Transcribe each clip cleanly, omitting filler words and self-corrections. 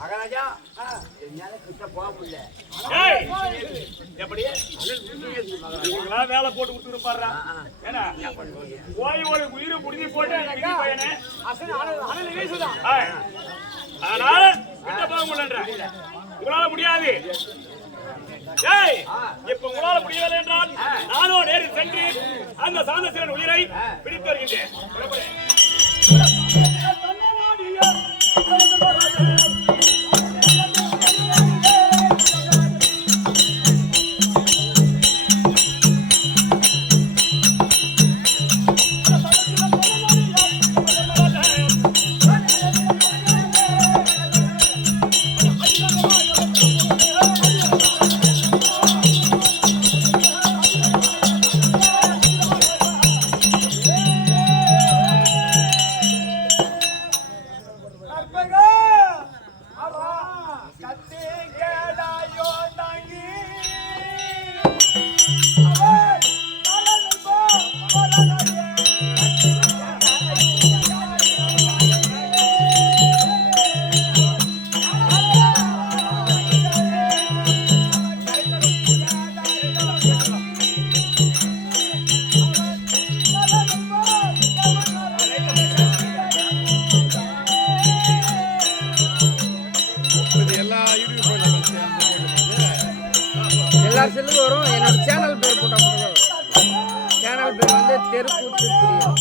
மகாராஜா என்னால கிட்ட போக முடியல. எப்படி வேலை போட்டு கொடுத்துருப்பாரு. ஏன்னா போய் ஒரு உயிரை புடிஞ்சு போட்டு அதனால கிட்ட போக முடியல. உங்களால முடியாது. இப்ப உங்களால முடியவில்லை என்றால் நானோ நேரில் சென்று அந்த சாந்தசிரன் உயிரை பிடித்து வருகின்றேன். எல்லா செல்லும் வரும். என்னோட சேனல் பேர் போட்டால் மட்டும் வரும். சேனல் பேர் வந்து தெருக்கூத்து பிரியம்.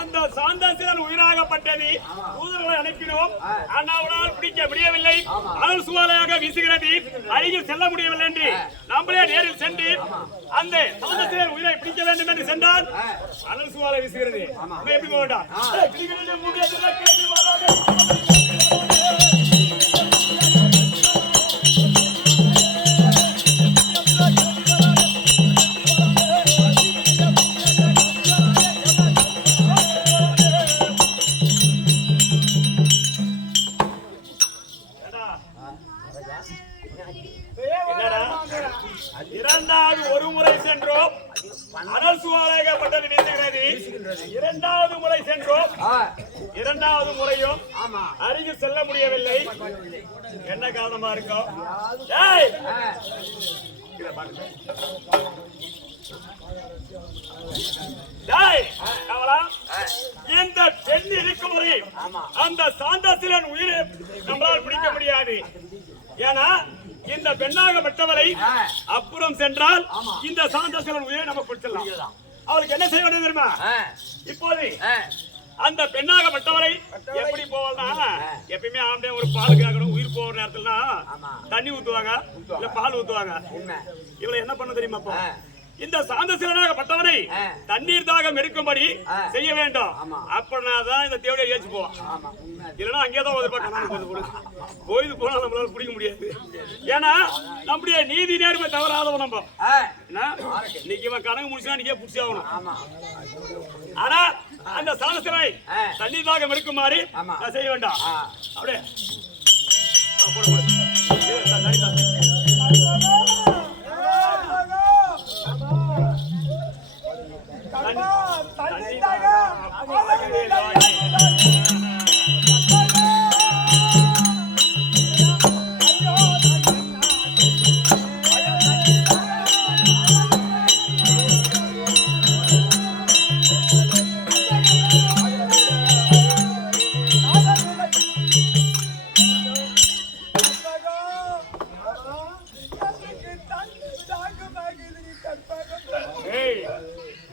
அந்த சாந்தசிரன் உயிராகப்பட்டது. தூதர்களை அனுப்பினோம். அண்ணாவனால் பிடிக்க முடியவில்லை. அனல் சுவாலையாக வீசுகிறது. அருகில் செல்ல முடியவில்லை என்று நம்மளே நேரில் சென்று அந்த சாந்தசிரன் உயிரை பிடிக்க வேண்டும் என்று சென்றால் அனல் சுவாலை வீசுகிறது. எப்படி போகட்டா இரண்டாவது ஒரு முறை சென்றோம். அனல் சுவாலைகப்பட்டது வீசுகிறது. இரண்டாவது முறை சென்றோம். இரண்டாவது முறையும் அருகில் செல்ல முடியவில்லை. என்ன காரணமா இருக்கும்? இந்த பெண் இருக்கும் வரை அந்த சாந்தசிரன் உயிரை நம்மளால் பிடிக்க முடியாது. ஏன்னா இந்த பெண்ணாக பெற்றவரை அப்புறம் சென்றால் இந்த சாந்தசிரன் உயிரை நம்ம பிடிச்சிடலாம். அவளுக்கு என்ன செய்ய வேண்டும் தெரியுமா? இப்போது அந்த பெண்ணாக பெற்றவரை எப்படி போவாள்னா, எப்பயுமே ஆம்பளை ஒரு பால் கேட்கணும். உயிர் போகிற நேரத்துல தண்ணி ஊத்துவாங்க, இல்ல பால் ஊத்துவாங்க. இவளை என்ன பண்ண தெரியுமா? இந்த சாந்தசிரனாக பட்டவனை தண்ணீர் தாகம் எடுக்கும்படி செய்ய வேண்டும். அப்படின்னாதான் இந்த தேவையை ஏச்சு போவான். இல்லைன்னா அங்கேதான் கோயிலுக்கு போனா நம்மளால பிடிக்க முடியாது. ஏன்னா நம்முடைய நீதி நேர்மை தவறாதவன் நம்ம. இன்னைக்கு இவன் கணக்கு முடிச்சா நீக்கே பிடிச்சி ஆகணும். ஆனா அந்த சாதசனை தண்ணீர் தாகம் எடுக்குமாறு நான் செய்ய வேண்டாம். அப்படியே போடு போடு. தண்ணி தாகம்.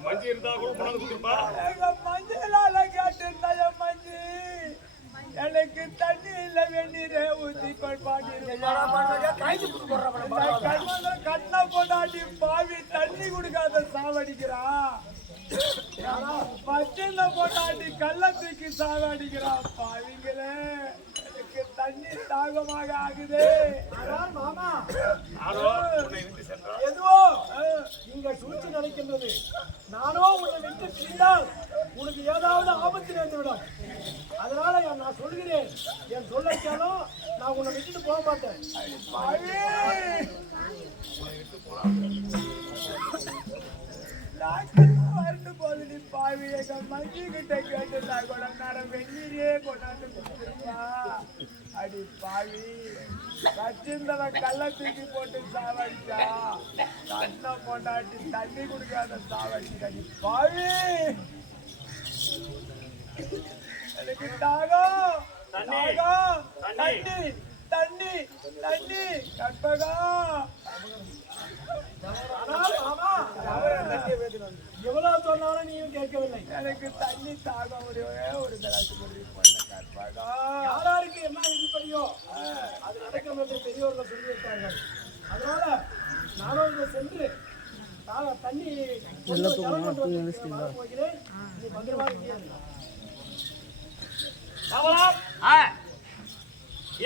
மஞ்சி இருந்தா கூட கொண்டாந்து கொடுப்பா. மஞ்சளால கேட்டிருந்தாய மஞ்சி எனக்கு தண்ணி இல்ல வெந்நீரே ஊத்தி கண்ணா போட்டாட்டி பாவி தண்ணி குடுக்காத சாவடிக்கிறா. பச்சைல போட்டாட்டி கள்ள தூக்கி சாவடிக்கிறா. பாவிங்களே எனக்கு தண்ணி தாகமாக ஆகுது. மாமா எதுவோ இங்க சூழ்ச்சி நடக்கின்றது. நானோ உன்னை விட்டு பிரிந்தால் உனக்கு ஏதாவது ஆபத்து நேர்ந்து விடும். அதனால நான் சொல்கிறேன், என் சொல்லும் நான் உன்னை விட்டுட்டு போக மாட்டேன். வரட்டு போது நீ பாவி எங்க மஞ்சி கிட்ட கேட்டுட்டா கூட நான் வெந்நீரே கொண்டாந்து கொடுத்துருப்பா. அடி பாவி கச்சிந்தவன் கள்ள தூக்கி போட்டு சாவடிச்சா. கண்ணை கொண்டாட்டி தண்ணி குடிக்காத சாவடிச்சு. அடி பாவி எனக்கு தாகம் தாகம் தண்ணி தண்ணி தண்ணி கற்பகா. எவ்வளவு சொன்னாலும் நீயும் கேட்கவில்லை. எனக்கு தண்ணி தாகம் ஒரே ஒரு தராசு கற்பகா. யாராருக்கு என்ன விதிப்படியோ அது நடக்கும் என்று பெரியவர்கள் சொல்லியிருக்கார்கள். அதனால நானும் இங்க சென்று தண்ணி போகிறேன். நீ பத்திரமா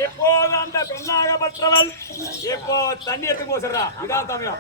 எப்போது அந்த பெண்ணாகப்பட்டவள் எப்போ தண்ணி எடுத்து போசுறா. இதான் சமயம்.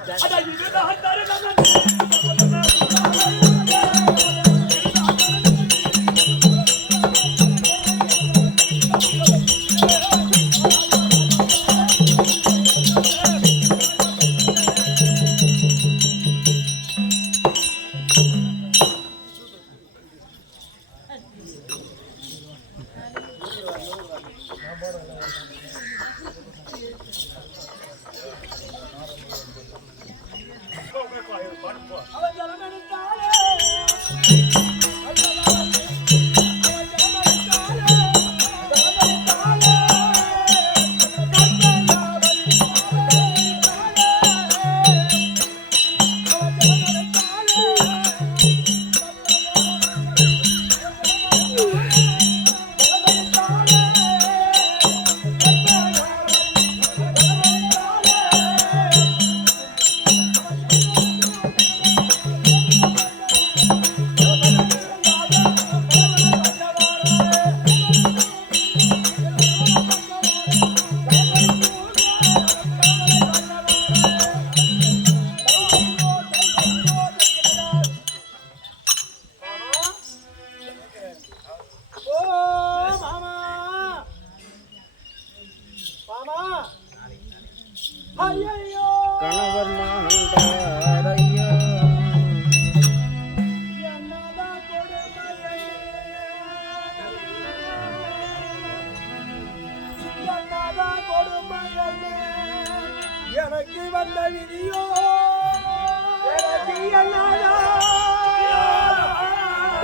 கணவர் மாண்டாரையா எனக்கு வந்த விதியோ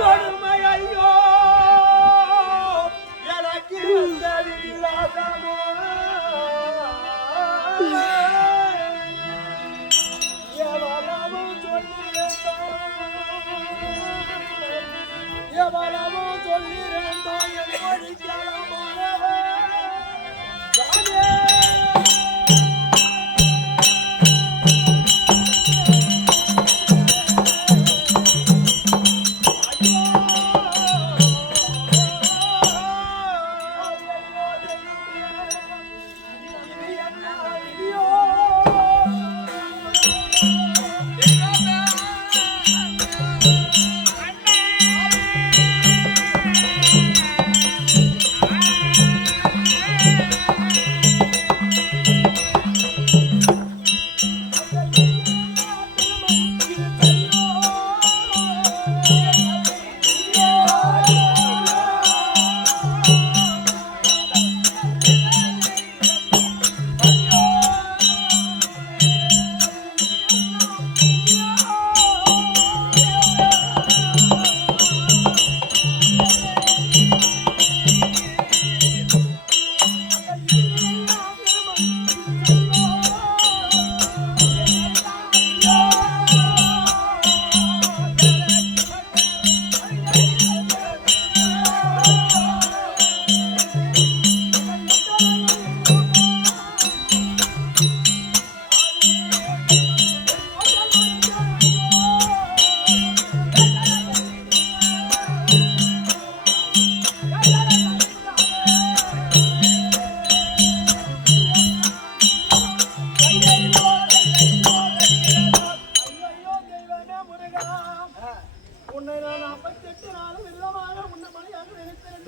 கொடுமை ஐயோ எனக்கு வந்த விதிலாசமோ எவளவோ சொல்லிருந்தோம் என் படிக்கலாமோ ஐயோ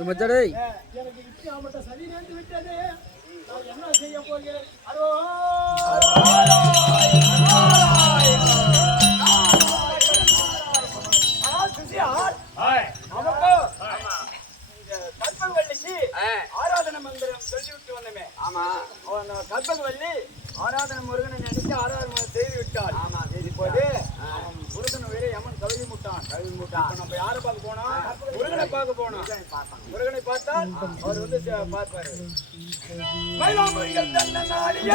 மச்சாடே எனக்கு இச்சாமட்ட சரி நேர்ந்து விட்டது. நான் என்ன செய்ய போகிறேன்? அதோ கற்பகவல்லிக்கு ஆராதனை மந்திரம் சொல்லிவிட்டு வந்தமே. ஆமா, கற்பகவல்லி ஆராதனை முருகனை நினைச்சு ஆராதனை செய்து விட்டாள். ஆமா, இப்போது முருகன் உயிரை அம்மன் கழுவி முட்டான். நம்ம யாரை பார்க்க போனோம்? முருகனை பார்க்க போனோம். முருகனை பார்த்தால் அவர் வந்து பார்ப்பாரு. மயிலாம்பூரிகள் தன்ன நாடிய